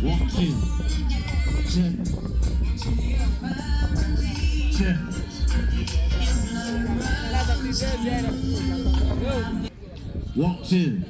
Walk two. Check. Check. Walk two.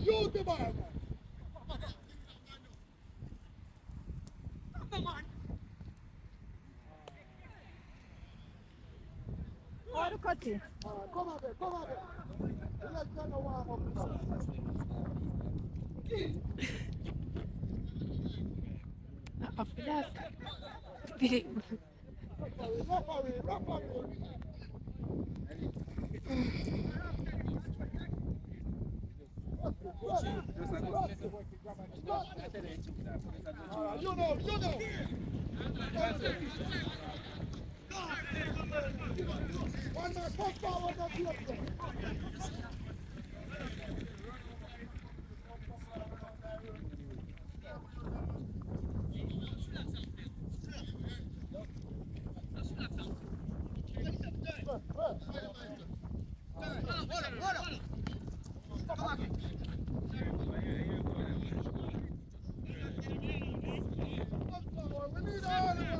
Use the ball. Olha o cotinho. Come on there. Let's go to warm up. Afilhado. You know. One more, come forward and be up there. We need all of us.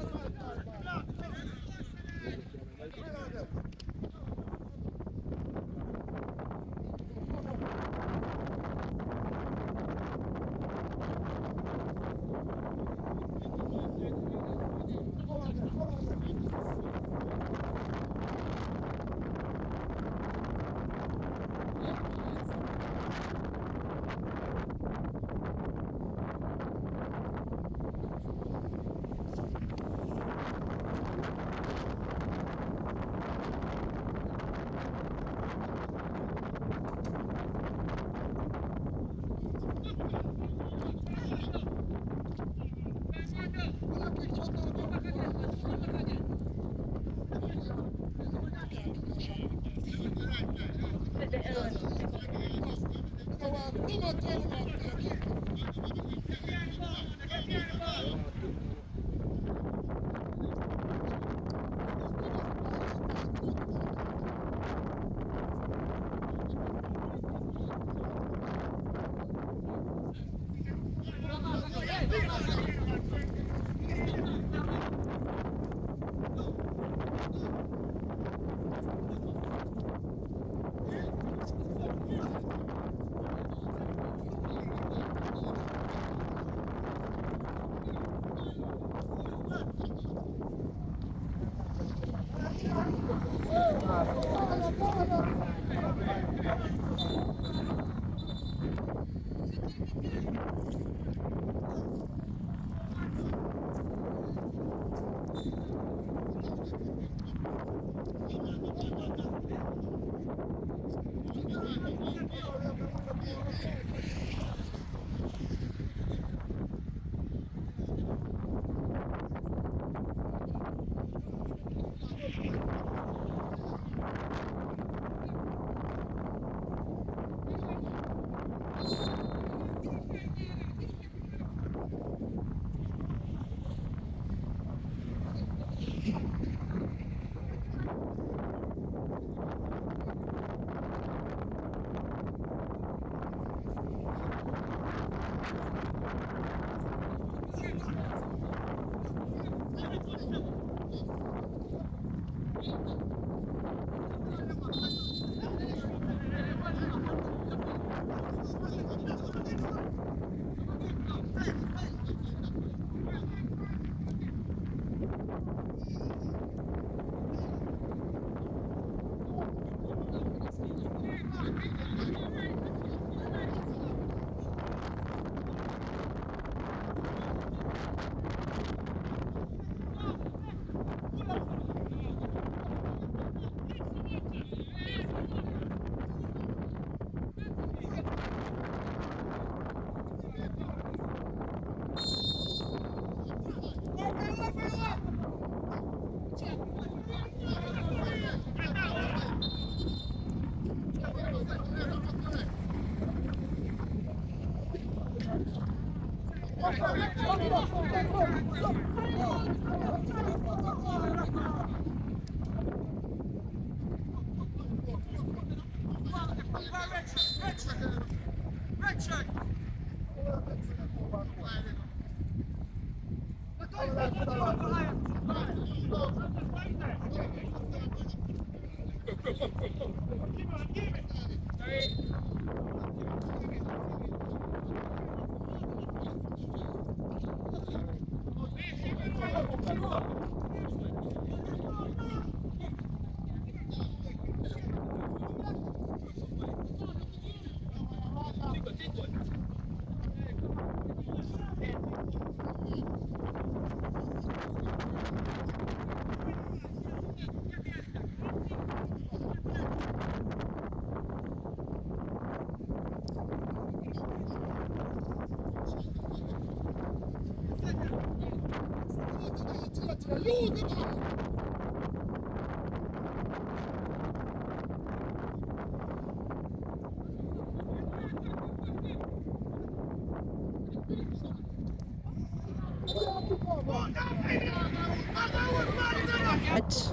Aç.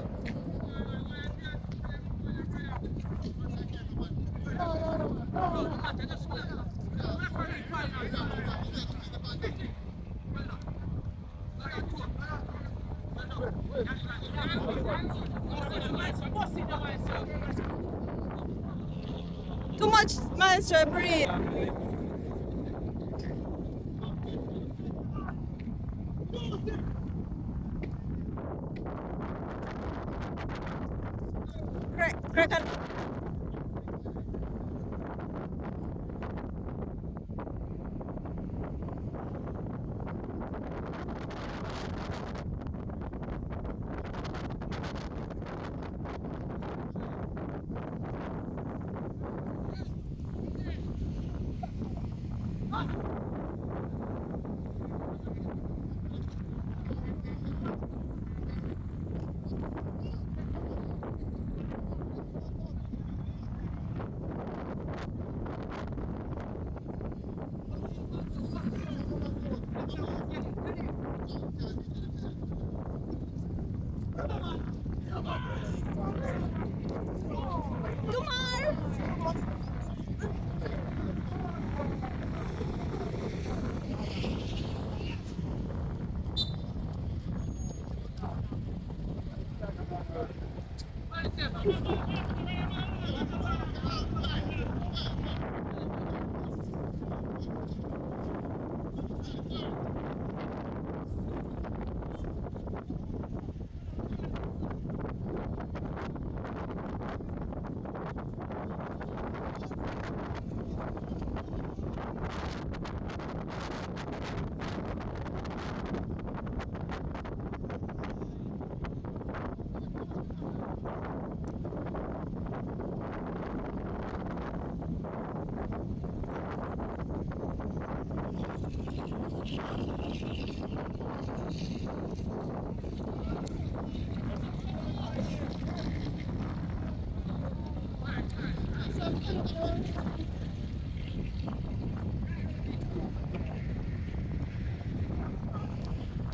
Too much maestro, breathe. Crack.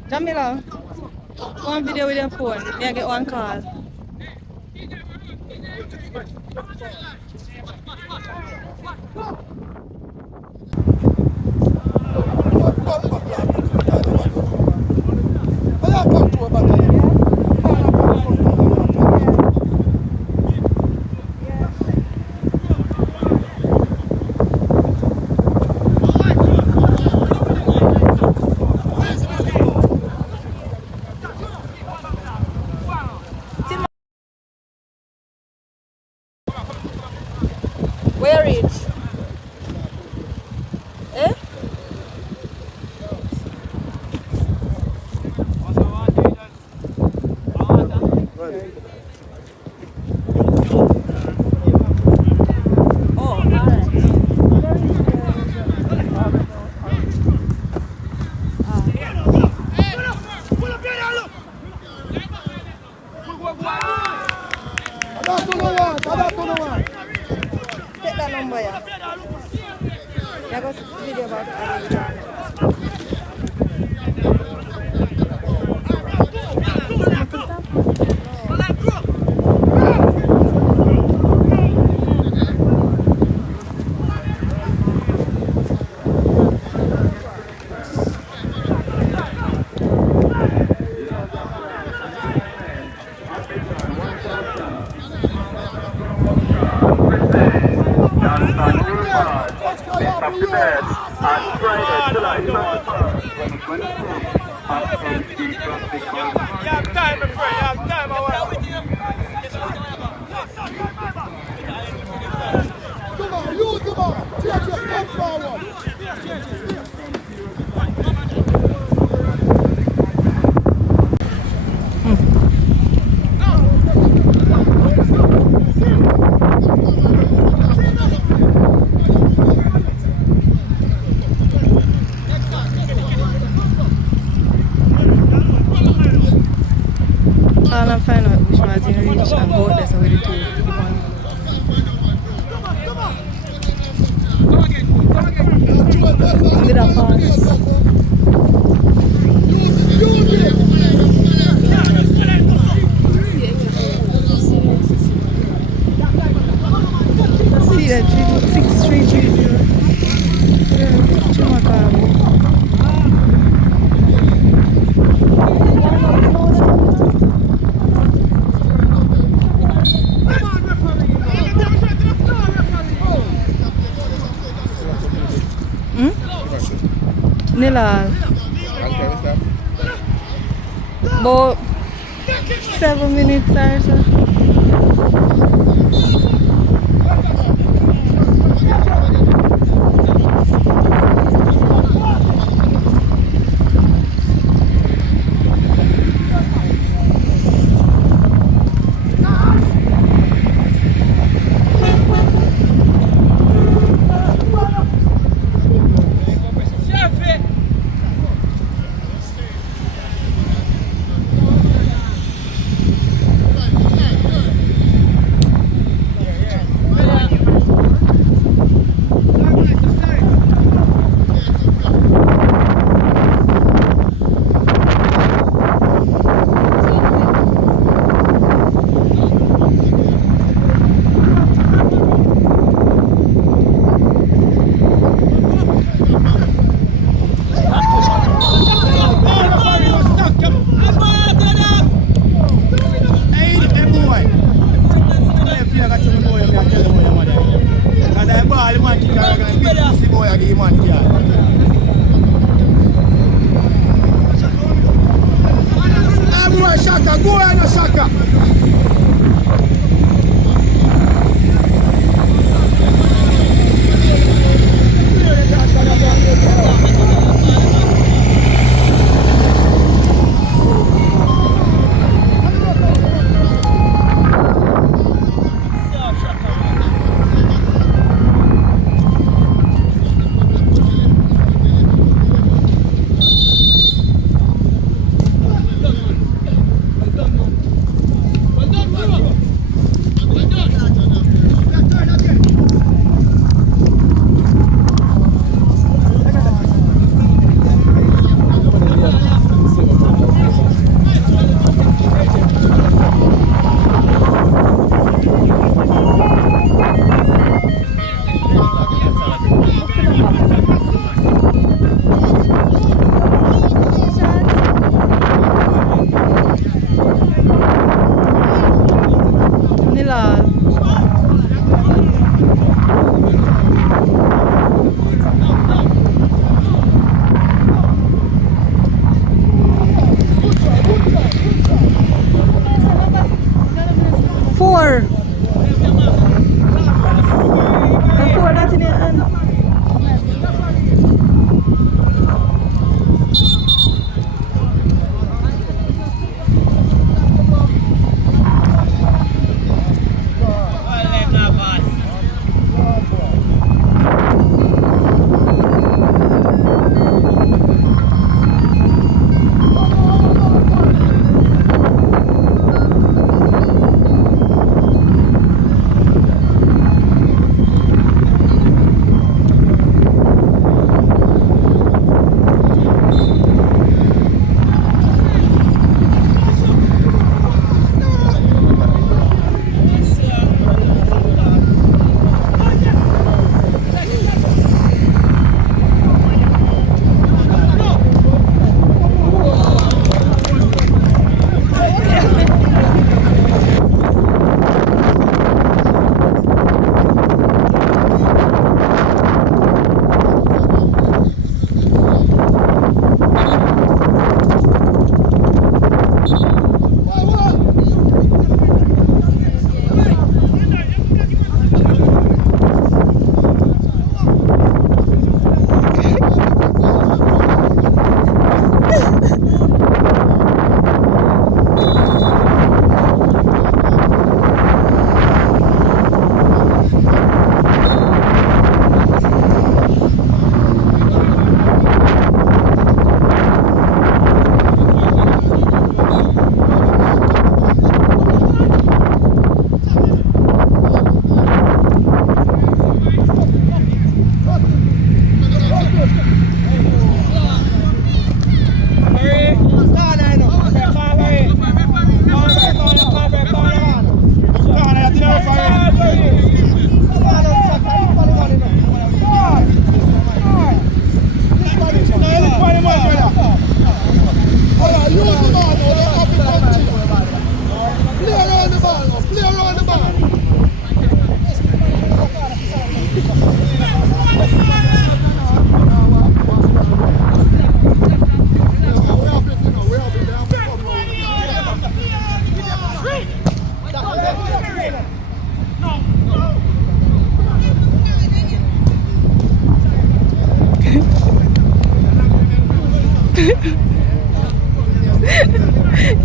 Jamila, one video with your phone. Yeah, get one call. Where is? Eh? Oh, take that number, yeah. Yeah, go see the video about it. I'll find out which was in reach and go there so we do the one. Did I pass? See that 6330. Nila. About 7 minutes or so. man can. I'm going Shaka, go on Shaka.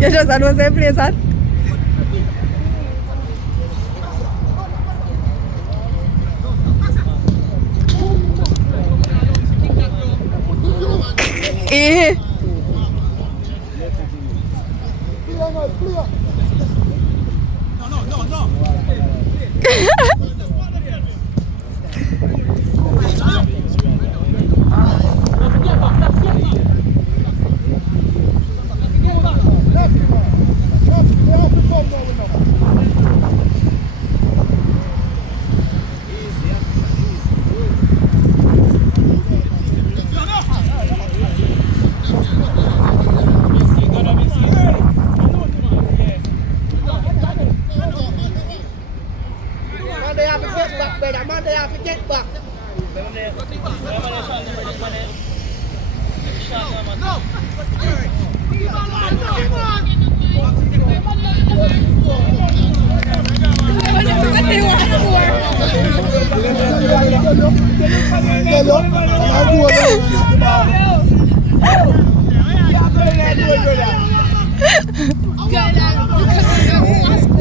You just had the same place, huh? Eh.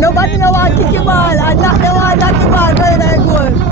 Nobody no want kick the ball and not the one knock the ball going in goal.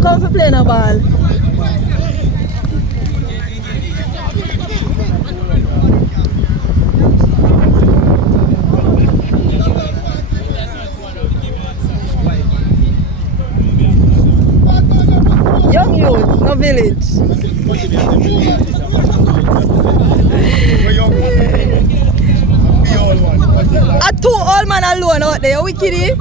Come for play no ball. Young youths, no village. A two old man alone out there, are we kidding?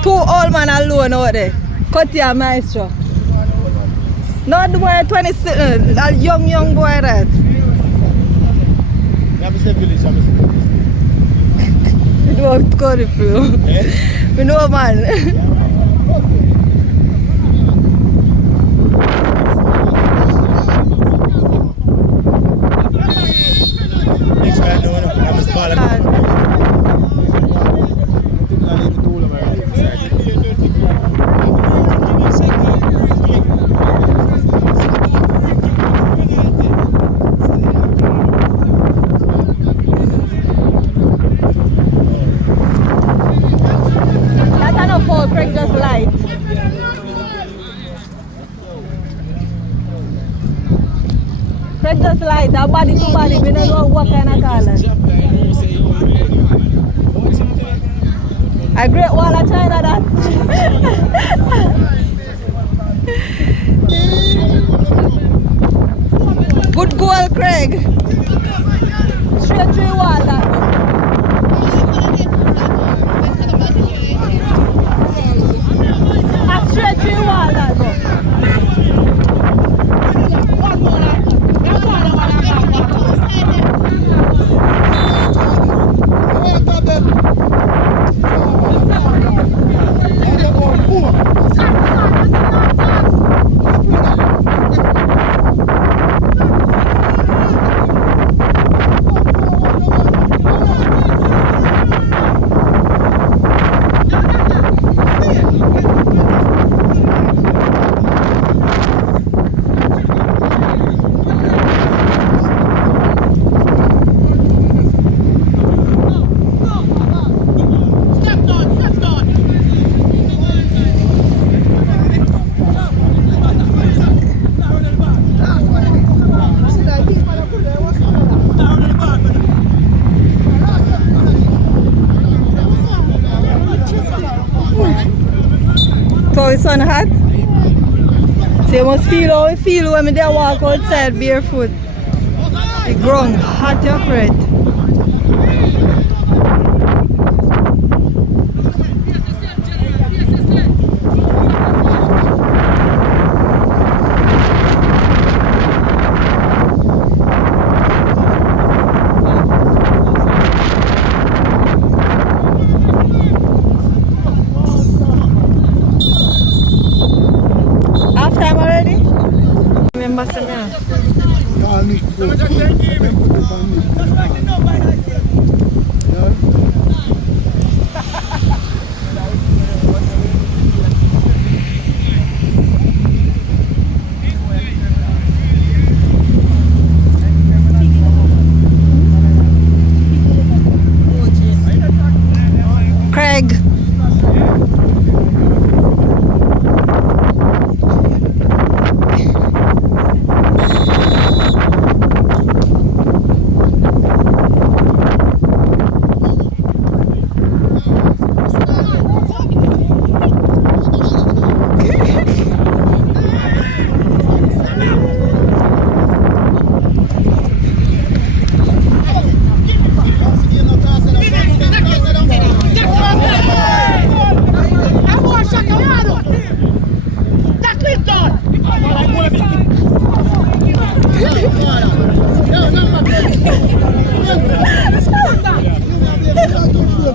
Two old man alone out there. Cut your maestro. Not the boy 26, a young boy that. We don't have curfew. We know man. Craig just light. Craig just light, our body to body, we don't know what kind of color. A Great Wall of China that. Good goal, Craig. Straight through wall that. Straight through wall that go. So it's on hot. So you must feel how we feel when we there walk outside barefoot. The ground hot your breath.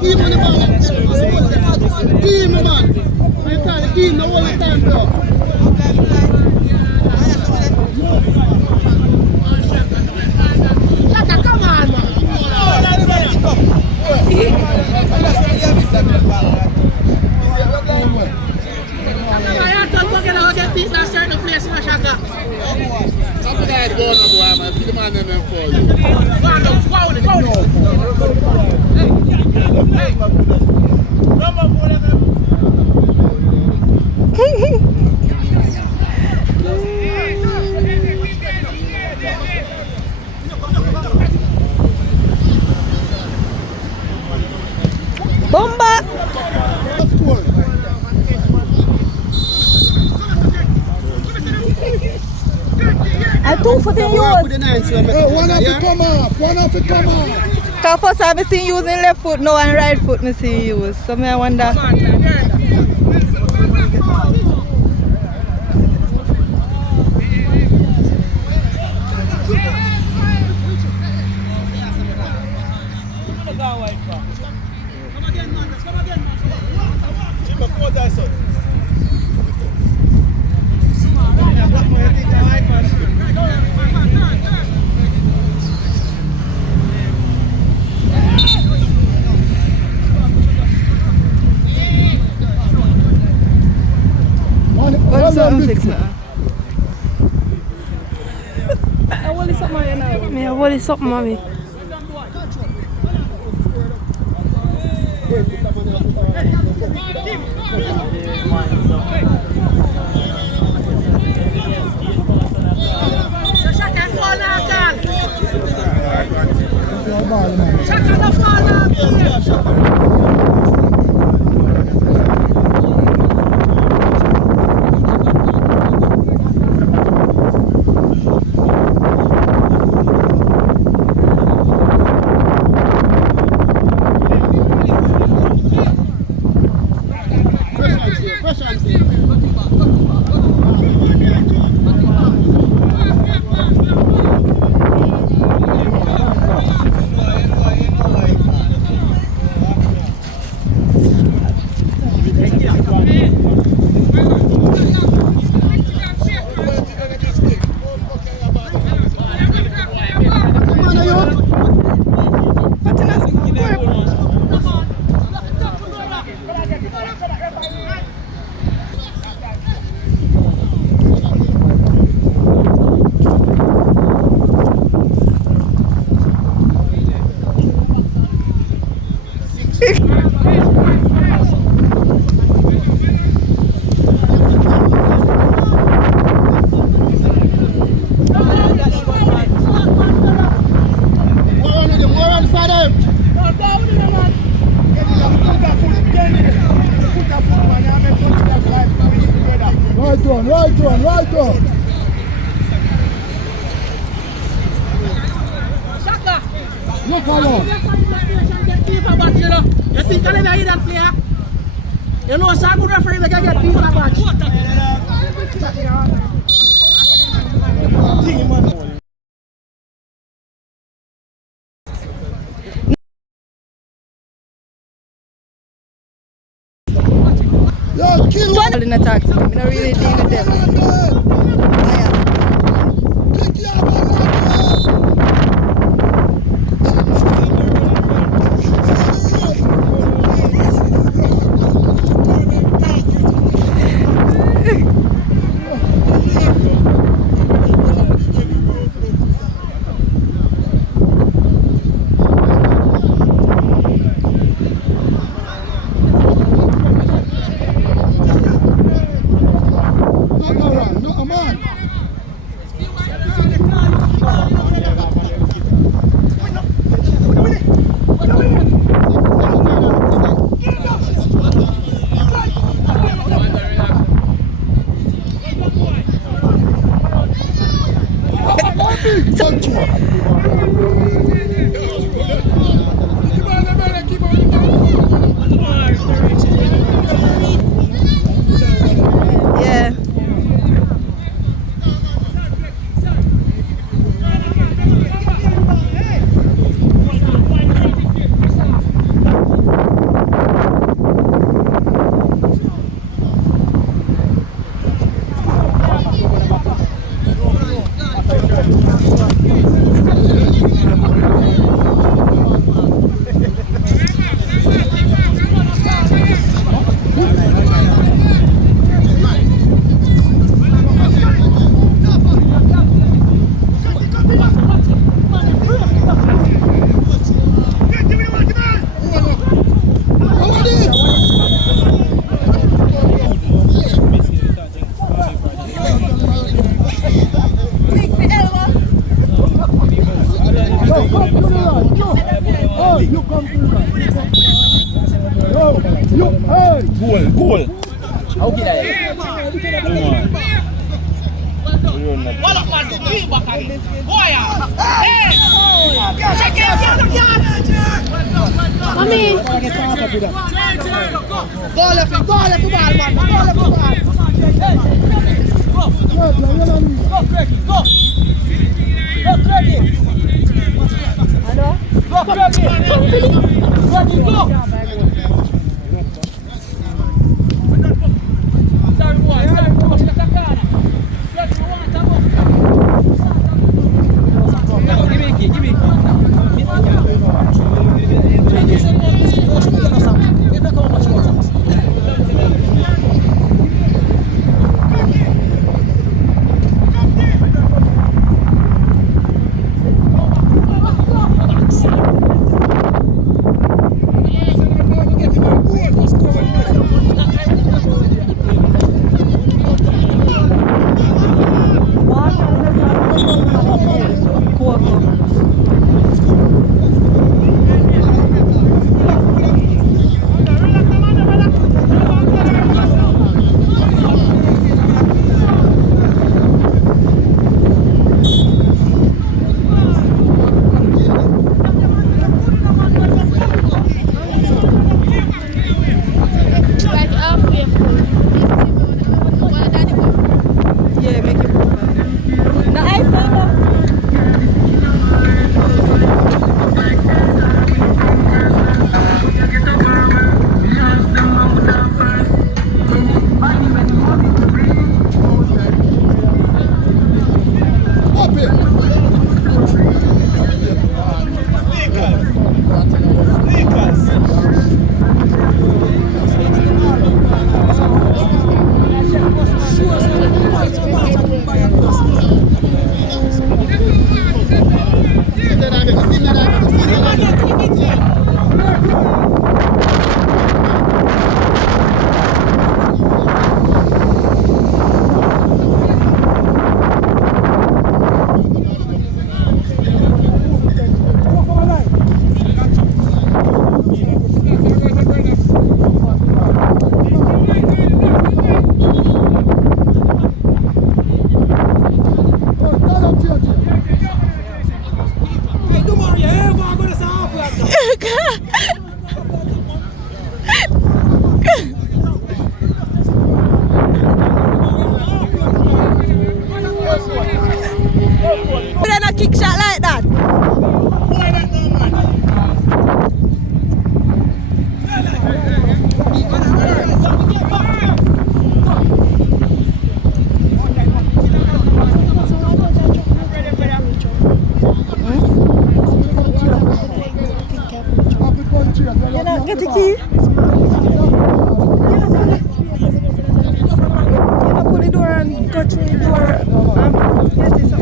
Give me the man. Give me, man. I can't give me all the time, bro. Shaka, come on, man. I thought we're going to get beat last certain place in Shaka. I'm going to go on, man. Give the man them for you. Go on. Bomba! I two foot in yours. One have to come off. One have to come off. Cause first I've seen using left foot now and right foot me see use. So me I wonder. What's up, fix me? I want something now. Me, I want something, mommy. Right on. Look around. You think I'm going to that player? You know, so I'm good referee, we can get FIFA match. Yo, kill one. In a taxi. I don't really deal with them. Kick you out, man. No, man. Yo, come to the right. Yo. Oh, you come to the right. Yo, you, hey. Goal. Okay, there. Wall up, man. Keep back at it. Boy, hey! Check it. Mommy. Go left, ball, man. Go left, ball. Go, Craig. Go. Go, Craig. Ano? Go, Craig. Go. Sorry, boy. Give me. Kick shot like that. You not get the key? You not pull the door and go through the door. Get this up.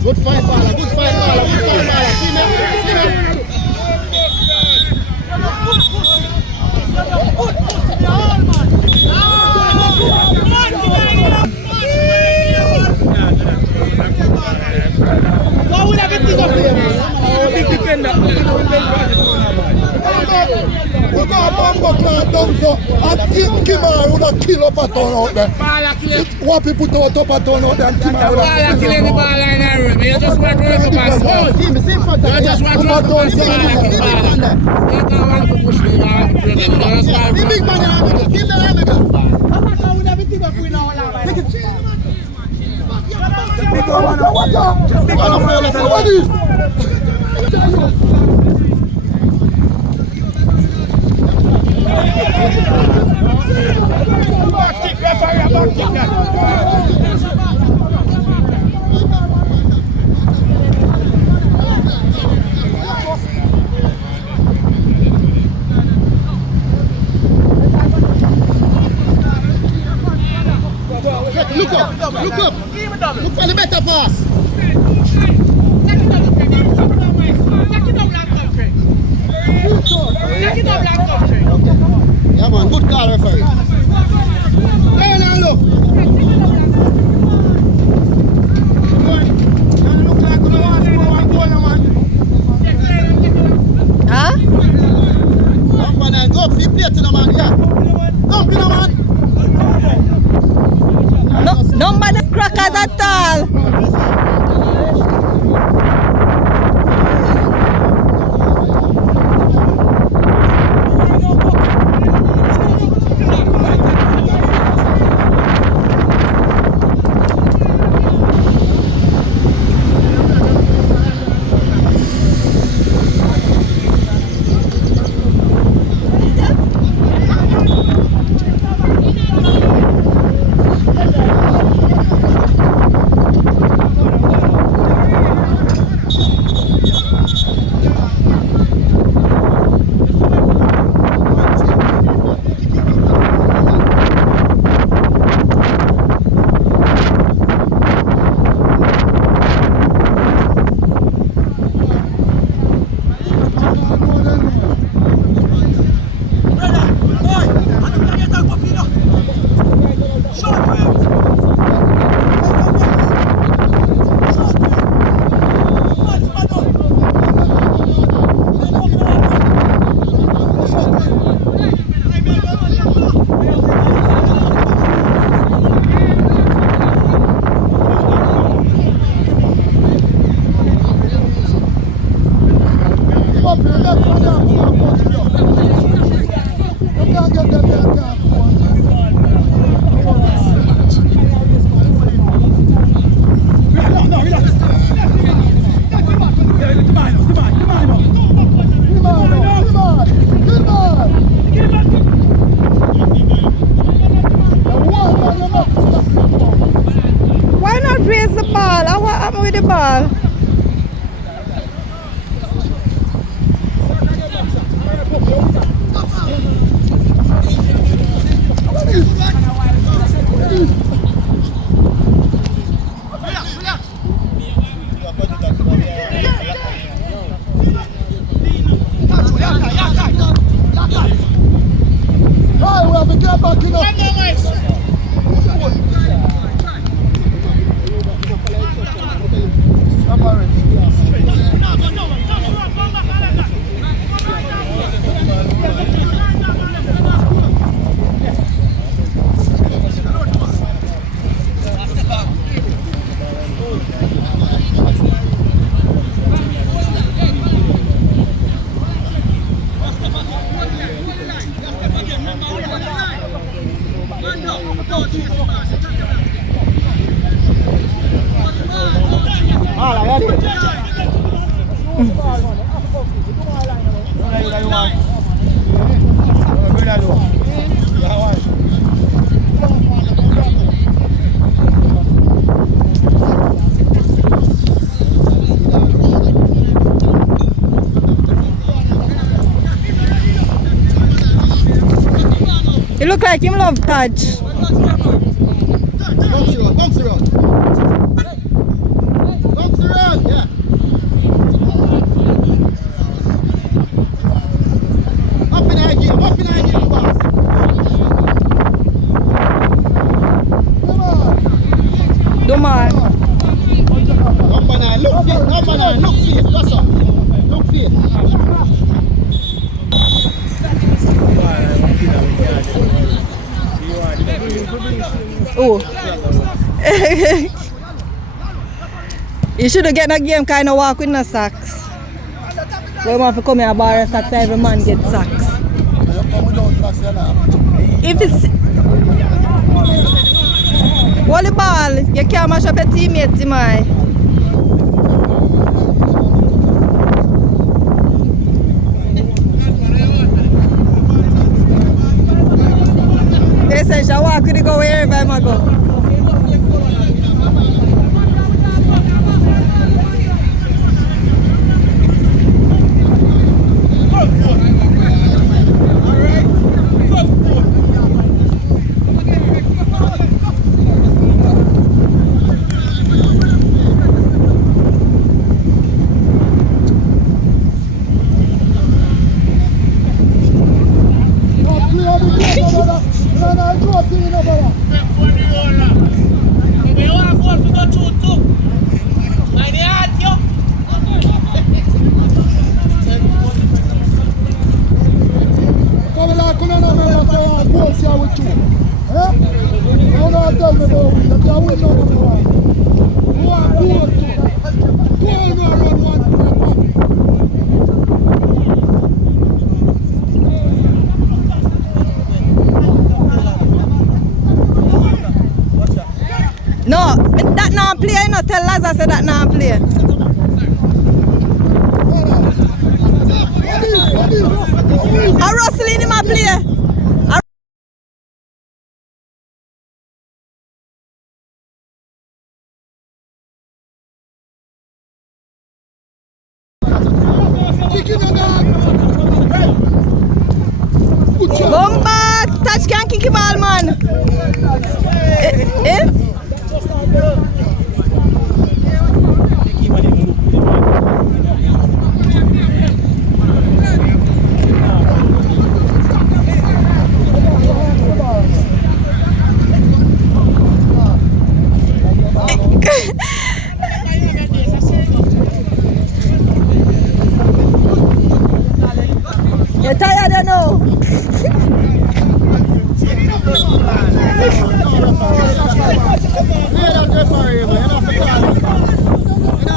Good fight, Bala. Good fight, Bala. Good fight, Bala. See me? See me? Go with everything up there, man. Big defender. We got a bomber clan down so and Kimar would have kill up a ton out there. What people put up a ton out there and Kimar would have Killing the ball in the room. You just want to run up and score. You just want to run up and score. You don't want to push the ball. You just want to big man in Africa. Give them Africa. Go with everything up we know. Watch out. What is? Back kick, referee, back kick that. Look up. Look for the better pass. Yeah, man, good call, referee. Hey, now look. Look like you want to score one goal, man. Huh? Come on, go up, see play to the man, yeah. Come, you know, man. No, nobody crackers at all. Why not raise the ball? What happened with the ball? Hey, we have to get back in up. You look like him love touch. Bounce around. Bounce around, yeah. Up in our game, boss. Duman. Look fit, that's all. Look fit. Oh. You should have get a game kind of walk with no socks. We want to come here and borrow socks, every man get socks. If it's volleyball, you can't mash up your teammates, man. Essential walk with the go wherever I go. No, that not play, no tell Lazar say that not play. A Russell in my play. Bomba, touch can't kick him all, man. Eh? You're tired, you know.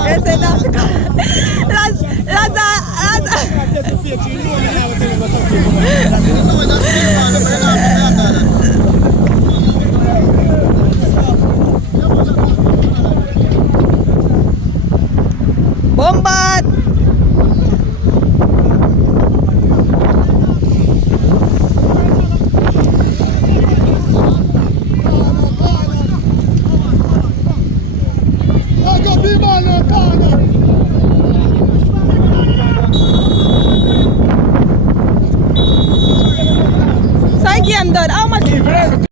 They say that's Bombard. So game done. How much?